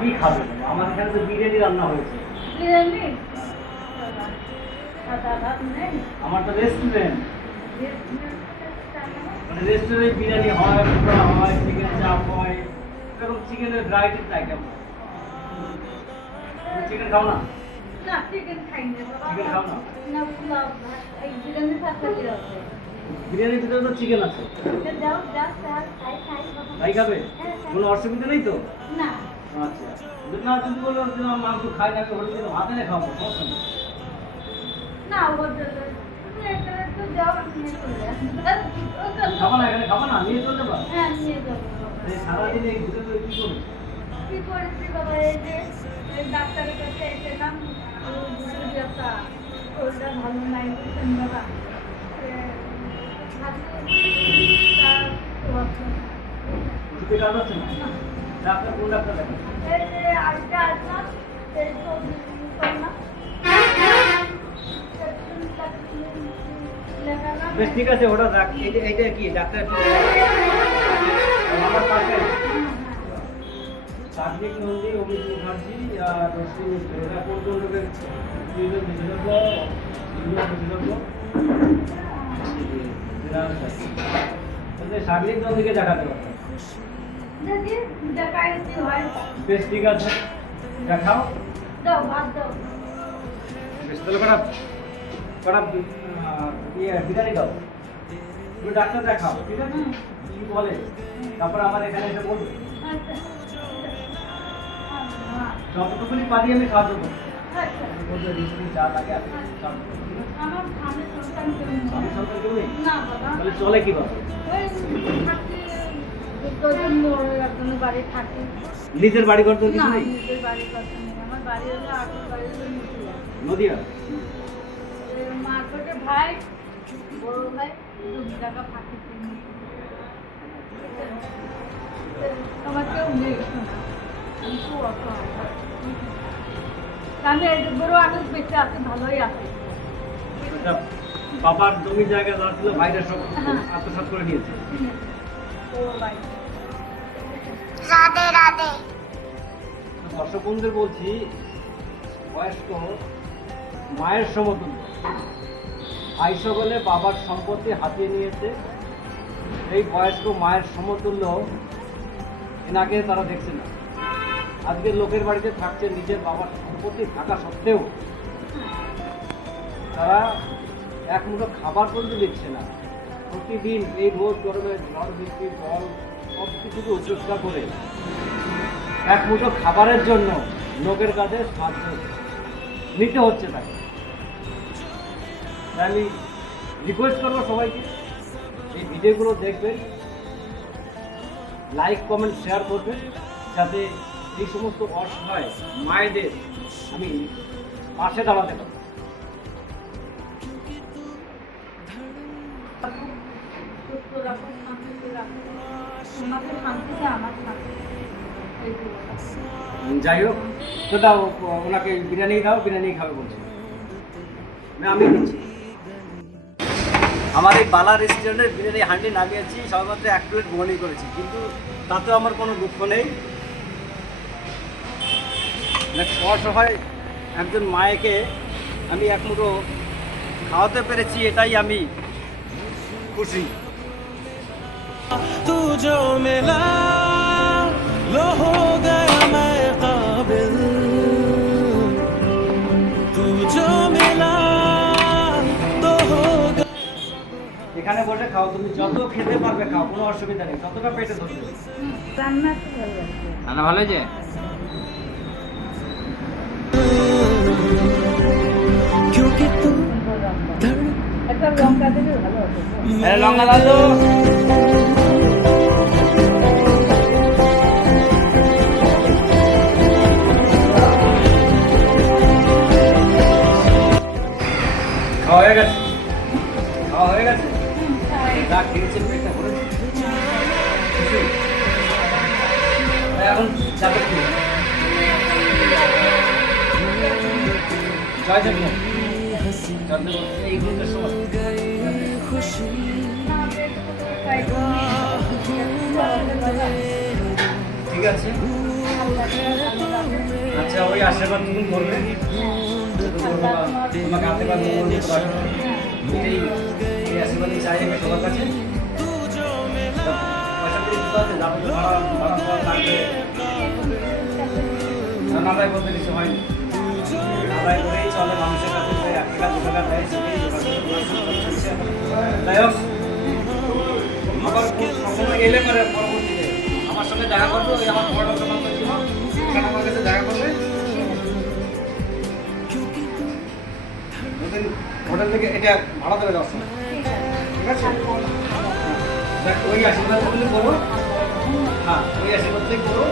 কি খাবে? আমার এখানে তো বিরিয়ানি রান্না হয়েছে। বিরিয়ানি? আমার তো রেস্টুরেন্ট, মানে রেস্টুরেন্টে বিরিয়ানি হয়, পোড়া হয়, চিকেন চাপ হয়, এরকম চিকেনের ভ্যারাইটিস আইটেম। চিকেন খাও না? না, চিকেন খাই না বাবা। চিকেন খাও না? না, পোলাও ভাত, এই বিরিয়ানি সাথে কি আছে? বিরিয়ানির ভিতরে তো চিকেন আছে। যাও যাও খাই খাই বাবা। তাই খাবে? হ্যাঁ, কোনো অসুবিধা নেই তো? না আচ্ছা, যদি না যদি বলো যে আমার মাংস খাই না, আমি হোটেলে ভাত এনে খাবো, সমস্যা নেই। না হোটেলে তুমি এখানে তো যাও, আমি নিয়ে চলে আসবো। খাবো না? এখানে খাবো না? নিয়ে চলে যাবা? হ্যাঁ, নিয়ে যাবো বাবা। এই সারাদিন এই ঘুরে ঘুরে কি করবে? কি করেছি বাবা, এই যে এই ডাক্তারের কাছে এসেলাম, বুঝলি একটা শরীরটা ভালো নাই বুঝছেন বাবা। ওষুধে কাজ আছে না? ডাক্তার কোন ডাক্তার দেখেন? এই যে আজকে আসলাম, এই তো করলাম লেখালাম। বেশ, ঠিক আছে, ওটা রাখ। এইটা কি ডাক্তার? আমার পাশে সার্বিক নন্দী, অমিত মুখার্জি আর রশ্মি মিশ্র, এরা কোন কোন রোগের দুইজন বিশেষজ্ঞ, সার্বিক নন্দীকে দেখাতে পারতাম। দেখি দেখাই কি হয়। বেশ, ঠিক আছে, দেখাও। দাও ভাত দাও। বেশ, তাহলে কটা কটা বিরিয়ানি দাও। তুমি ডাক্তার দেখাও, ঠিক আছে? কি বলে তারপর আমার এখানে এসে বলবে। আচ্ছা যতটুকুনি পারি আমি খাওয়া দেবো। আচ্ছা। বলতে রিসেন্টলি যা লাগে আপনি খাওয়া দেবো, ঠিক আছে? আমার স্বামী সন্তান কেউ নেই। স্বামী সন্তান কেউ নেই? না বাবা। তাহলে চলে কিভাবে? ওই থাকি, দুজন মোড়ে একজনের বাড়ি থাকি। নিজের বাড়ি ঘর তো না, কিছু নেই? নিজের বাড়ি কথা নেই। আমার বাড়ি হলো আটুর বাড়ি হলো নদীয়া। নদীয়া? মার্কেটে ভাই, বড় ভাই, 2 টাকা ফাঁকি কিনে। আমার কেউ নেই, আমি খুব অসহায়। আমি এই বড় আটুর বেঁচে আছি, ভালোই আছি। আচ্ছা, বাবার জমি জায়গা যা ছিল ভাইরা সব হ্যাঁ। আত্মসাৎ করে নিয়েছে। বড় ভাই। রাধে রাধে। দর্শক বন্ধুদের বলছি, বয়স্ক মায়ের সমতুল্য ভাই সকলে বাবার সম্পত্তি হাতিয়ে নিয়েছে। এই বয়স্ক মায়ের সমতুল্য এনাকে তারা দেখছে না। আজকে লোকের বাড়িতে থাকছে, নিজের বাবার সম্পত্তি থাকা সত্ত্বেও তারা এক মুঠো খাবার পর্যন্ত দিচ্ছে না। প্রতিদিন এই রোদ গরমে ঝড় বৃষ্টি জল সব কিছুকে উপেক্ষা করে এক মুঠো খাবারের জন্য লোকের কাছে সাহায্য নিতে হচ্ছে তাকে। তাই আমি রিকোয়েস্ট করবো সবাইকে, এই ভিডিওগুলো দেখবেন, লাইক কমেন্ট শেয়ার করবেন, যাতে এই সমস্ত অসহায় মায়েদের আমি পাশে দাঁড়াতে পারি। সুস্থ রাখো, শান্তিতে রাখো। তোমাকে শান্তিতে আমার শান্তি। যাই হোক, তো দাও ওনাকে বিরিয়ানি দাও, বিরিয়ানি খাবে বলছি। আমি দিচ্ছি। আমার এই বালা রেস্টুরেন্টের বিরিয়ানি হান্ডি নামিয়েছি, সবেমাত্র 1 প্লেট বহনি করেছি, কিন্তু তাতেও আমার কোনো দুঃখ নেই। অসহায় একজন মায়েকে আমি এক মুঠো খাওয়াতে পেরেছি, এটাই আমি খুশি। तू जो मिला लो हो गया मैं काबिल, तू जो मिला तो हो गया। এখানে বসে খাও, তুমি যত খেতে পারবে খাও, কোনো অসুবিধা নেই, যতটা পেটে ধরবে। রান্না তো ভালো লাগছে। রান্না ভালো হয়েছে? क्योंकि तू একটা লঙ্কা দিলে ভালো হতো। লঙ্কা দাও তো। খাওয়া হয়ে গেছে? খাওয়া হয়ে গেছে? যা খেয়েছে পেটটা ভরেছে? খুশি? এখন যাবে কি? জয় জগন্নাথ। এই গ্রুপের সময় खुशी ঠিক আছে। ওই আশীর্বাদ তুমি করবে, তোমাকে হাতে পায়ে মঙ্গল দিতে পারবে। এই আশীর্বাদই চাই আমি সবার কাছে। পয়সা দিয়ে দিতে হবে, যাবো তো ভাড়া ভাড়া পাওয়া লাগবে, আদায় করতে কিছু হয়নি, আদায় করেই চলে মানুষের কাছে, 1 টাকা 2 টাকা দেয়, সেটাই যাই হোক, আবার কখনো এলে পরে পরবর্তীতে আমার সঙ্গে দেখা করবে, ওই আমার বড় দোকান করে দিব, সেখানে আমার কাছে দেখা করবে। হোটেল থেকে এটা ভাড়া দেবে যাচ্ছে, ঠিক আছে? দেখ, ওই আশীর্বাদ করো, হ্যাঁ ওই আশীর্বাদ করো।